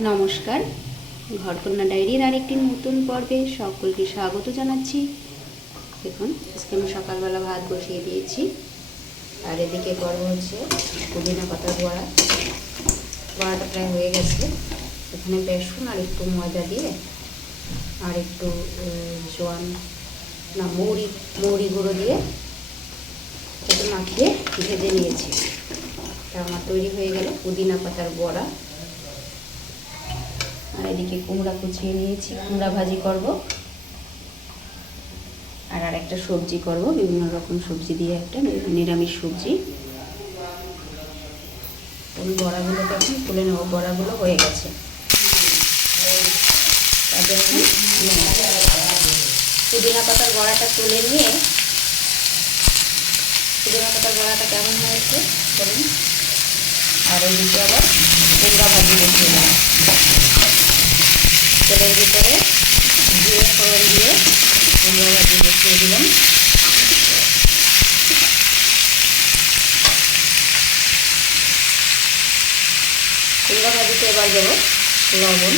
নমস্কার, ঘরকন্যা ডায়েরির আরেকটি নতুন পর্বে সকলকে স্বাগত জানাচ্ছি। দেখুন, আজকে আমি সকালবেলা ভাত বসিয়ে দিয়েছি, আর এদিকে করব হচ্ছে পুদিনা পাতার বড়া। বড়াটা প্রায় হয়ে গেছে। এখানে বেসন আর একটু ময়দা দিয়ে আর একটু জোয়ান না মৌরি গুঁড়ো দিয়ে একটু মাখিয়ে ভেজে নিয়েছি। তা আমার তৈরি হয়ে গেল পুদিনা পাতার বড়া। আর এদিকে কুমড়া কুচিয়ে নিয়েছি, কুমড়া ভাজি করব, আর একটা সবজি করব, বিভিন্ন রকম সবজি দিয়ে একটা নিরামিষ সবজি। আমি বড়াগুলোকে এখন তুলে নেব। বড়াগুলো হয়ে গেছে। তারপরে পুদিনা পাতার বড়াটা তুলে নিয়ে, পুদিনা পাতার বড়াটা কেমন হয়েছে বলুন। আর এদিকে আবার কুমড়া ভাজি বসিয়ে নেব। তেলের ভিতরে জিরে ফোড়ন দিয়ে কুমড়া ভাজি বসিয়ে দিলাম। কুমড়া ভাজিতে এবার দেবো লবণ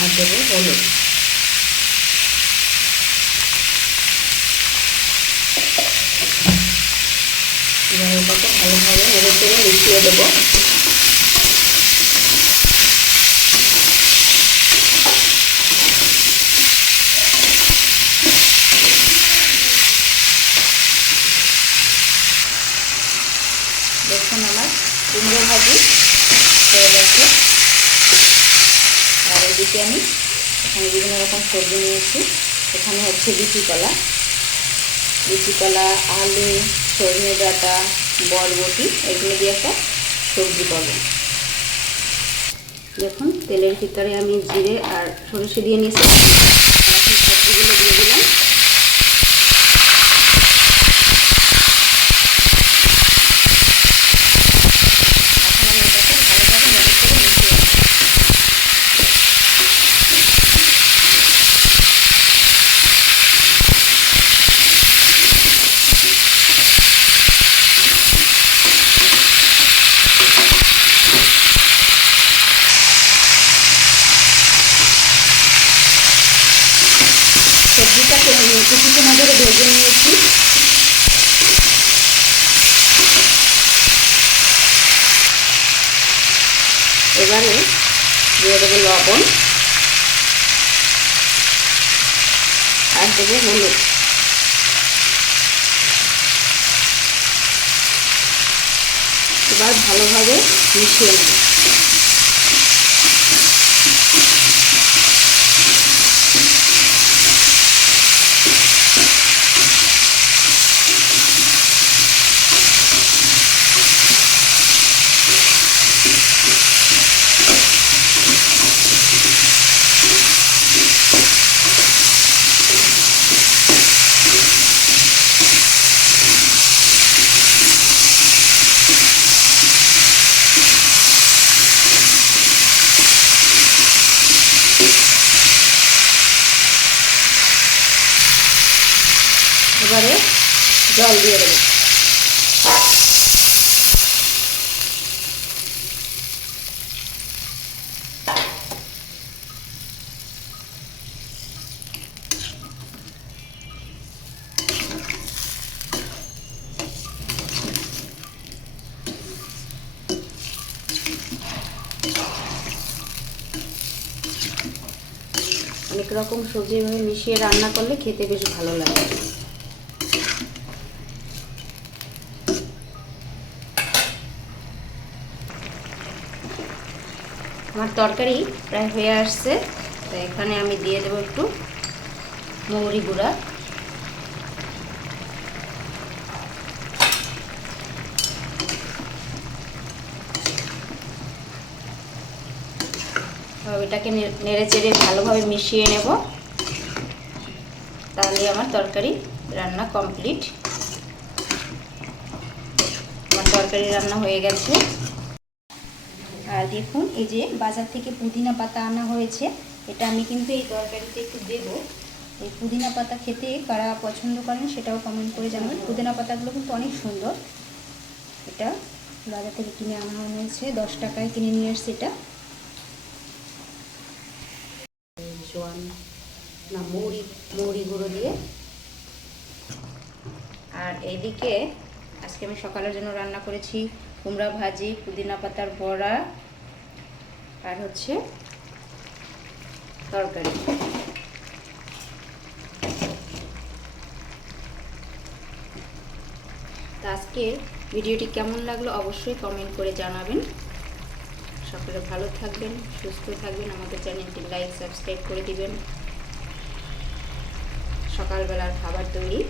আর দেবো হলুদ। এবার ওটাকে ভালোভাবে নেড়ে চেড়ে মিশিয়ে দেবো। দেখুন, আমার কুমড়ো ভাজি হয়ে গেছে। আর এদিকে আমি এখানে বিভিন্ন রকম সবজি নিয়েছি। এখানে হচ্ছে বিচি কলা, আলু, সজনে ডাঁটা, বরবটি, এগুলো দিয়ে একটা সবজি করব। দেখুন, তেলের ভিতরে আমি জিরে আর সরষে দিয়ে নিয়েছি। এখন সবজিগুলো দিয়ে দিলাম। সবজিটাকে আমি কিছু নজরে ভেজে নিয়েছি। এবারে দিয়ে দেবো লবণ আর দেবো হলুদ। এবার ভালোভাবে মিশিয়ে নেব। এবারে জল দিয়ে দেবো। অনেক রকম সবজি এভাবে মিশিয়ে রান্না করলে খেতে বেশ ভালো লাগে। আমার তরকারি প্রায় হয়ে আসছে। তো এখানে আমি দিয়ে দেবো একটু মৌরি গুঁড়া। এটাকে নেড়ে চেড়ে ভালোভাবে মিশিয়ে নেব। তাহলে আমার তরকারি রান্না কমপ্লিট। আমার তরকারি রান্না হয়ে গেছে। আর দেখুন, এই যে বাজার থেকে পুদিনা পাতা আনা হয়েছে, এটা আমি কিন্তু এই তরকারিতে একটু দেব। এই পুদিনা পাতা খেতে কারা পছন্দ করেন সেটাও কমেন্ট করে জানাবেন। পুদিনা পাতাগুলো কিন্তু অনেক সুন্দর। এটা বাজার থেকে কিনে আনা হয়েছে, 10 টাকায় কিনে নিয়ে এসেছি এটা। জোয়ান না মৌরি গুঁড়ো দিয়ে। আর এইদিকে আজকে আমি সকালের জন্য রান্না করেছি কুমড়া ভাজি, পুদিনা পাতার বড়া, আর হচ্ছে তরকারি। তো আজকের ভিডিওটি কেমন লাগলো অবশ্যই কমেন্ট করে জানাবেন। সকলে ভালো থাকবেন, সুস্থ থাকবেন, আমাদের চ্যানেলটি লাইক সাবস্ক্রাইব করে দিবেন। সকালবেলার খাবার তৈরি,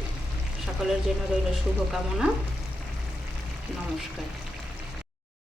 সকলের জন্য রইল শুভকামনা। নমস্কার।